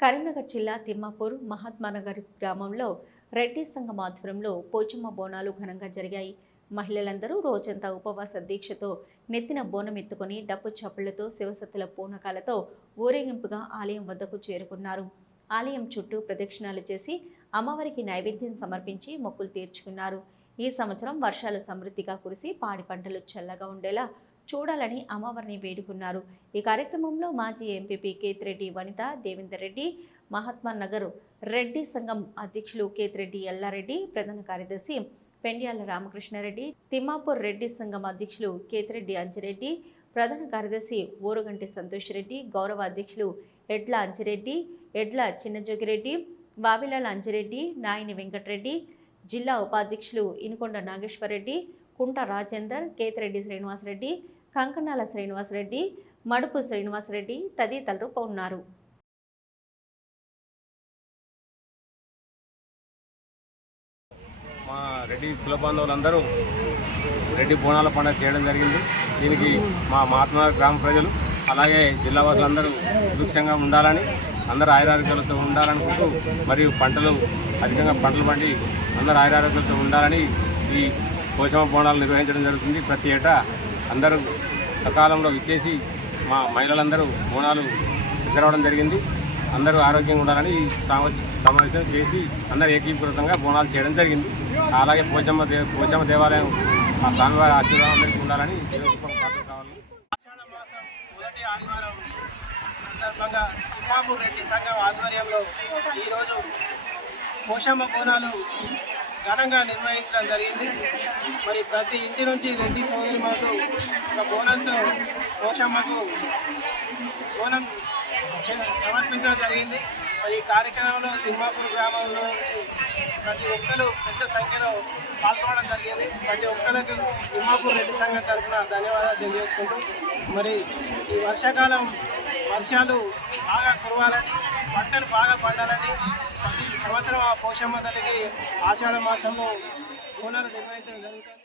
కరీంనగర్ జిల్లా తిమ్మాపూర్ మహాత్మానగర్ గ్రామంలో రెడ్డి సంఘం ఆధ్వర్యంలో పోచమ్మ బోనాలు ఘనంగా జరిగాయి. మహిళలందరూ రోజంతా ఉపవాస దీక్షతో నెత్తిన బోనం ఎత్తుకొని డప్పు చప్పుళ్ళతో శివసత్తుల పూనకాలతో ఊరేగింపుగా ఆలయం వద్దకు చేరుకున్నారు. ఆలయం చుట్టూ ప్రదక్షిణాలు చేసి అమ్మవారికి నైవేద్యం సమర్పించి మొక్కులు తీర్చుకున్నారు. ఈ సంవత్సరం వర్షాలు సమృద్ధిగా కురిసి పాడి పంటలు చల్లగా ఉండేలా చూడాలని అమ్మవారిని వేడుకున్నారు. ఈ కార్యక్రమంలో మాజీ ఎంపీపీ కేతిరెడ్డి వనిత దేవేందర్ రెడ్డి మహాత్మా నగర్ రెడ్డి సంఘం అధ్యక్షులు కేతిరెడ్డి ఎల్లారెడ్డి ప్రధాన కార్యదర్శి పెండ్యాల రామకృష్ణారెడ్డి తిమ్మాపూర్ రెడ్డి సంఘం అధ్యక్షులు కేతిరెడ్డి అంజిరెడ్డి ప్రధాన కార్యదర్శి ఓరుగంటి సంతోష్ రెడ్డి గౌరవ అధ్యక్షులు ఎడ్ల అంజిరెడ్డి ఎడ్ల చిన్నజోగిరెడ్డి వావిలాల అంజిరెడ్డి నాయని వెంకటరెడ్డి జిల్లా ఉపాధ్యక్షులు ఇనుకొండ నాగేశ్వరరెడ్డి కుంట రాజేందర్ కేతిరెడ్డి శ్రీనివాసరెడ్డి కంకణాల శ్రీనివాసరెడ్డి మడుపు శ్రీనివాసరెడ్డి తదితరులు ఉన్నారు. మా రెడ్డి కుల బాంధవులందరూ రెడ్డి బోనాల పండుగ చేయడం జరిగింది. దీనికి మా మహాత్మా గ్రామ ప్రజలు అలాగే జిల్లా వాసులందరూ సుభిక్షంగా ఉండాలని అందరూ ఆయురారోగ్యాలతో ఉండాలనుకుంటూ మరియు పంటలు అధికంగా పంటలు పండి అందరూ ఆయురారోగ్యాలతో ఉండాలని ఈ పోషమ బోనాలు నిర్వహించడం జరుగుతుంది. ప్రతి ఏటా అందరూ సకాలంలో ఇచ్చేసి మా మహిళలందరూ బోనాలు ఎగరవడం జరిగింది. అందరూ ఆరోగ్యంగా ఉండాలని ఈ సమావేశం చేసి అందరూ ఏకీకృతంగా బోనాలు చేయడం జరిగింది. అలాగే పోచమ్మ దే పోచమ్మ దేవాలయం మా స్వామివారి ఆశీర్వాదం అందరికీ ఉండాలని కావాలి. మొదటి ఆదివారం సందర్భంగా తిమ్మాపూర్ రెడ్డి సంఘం ఆధ్వర్యంలో ఈరోజు పోషమ్మ బోనాలు ఘనంగా నిర్వహించడం జరిగింది. మరి ప్రతి ఇంటి నుంచి రెడ్డి సోదరి మాకు ఒక బోనంతో పోషమ్మకు బోనం సమర్పించడం జరిగింది. మరి ఈ కార్యక్రమంలో తిమ్మాపూర్ గ్రామంలో ప్రతి ఒక్కరు పెద్ద సంఖ్యలో పాల్గొనడం జరిగింది. ప్రతి ఒక్కరికి తిమ్మాపూర్ రెడ్డి సంఘం తరఫున ధన్యవాదాలు తెలియజేసుకుంటూ మరి ఈ వర్షాకాలం వర్షాలు బాగా కురవాలని పంటలు బాగా పండాలని ప్రతి సంవత్సరం ఆ పోషమ్మ తల్లికి ఆషాఢ మాసంలో బోనాలు నిర్వహించడం జరుగుతుంది.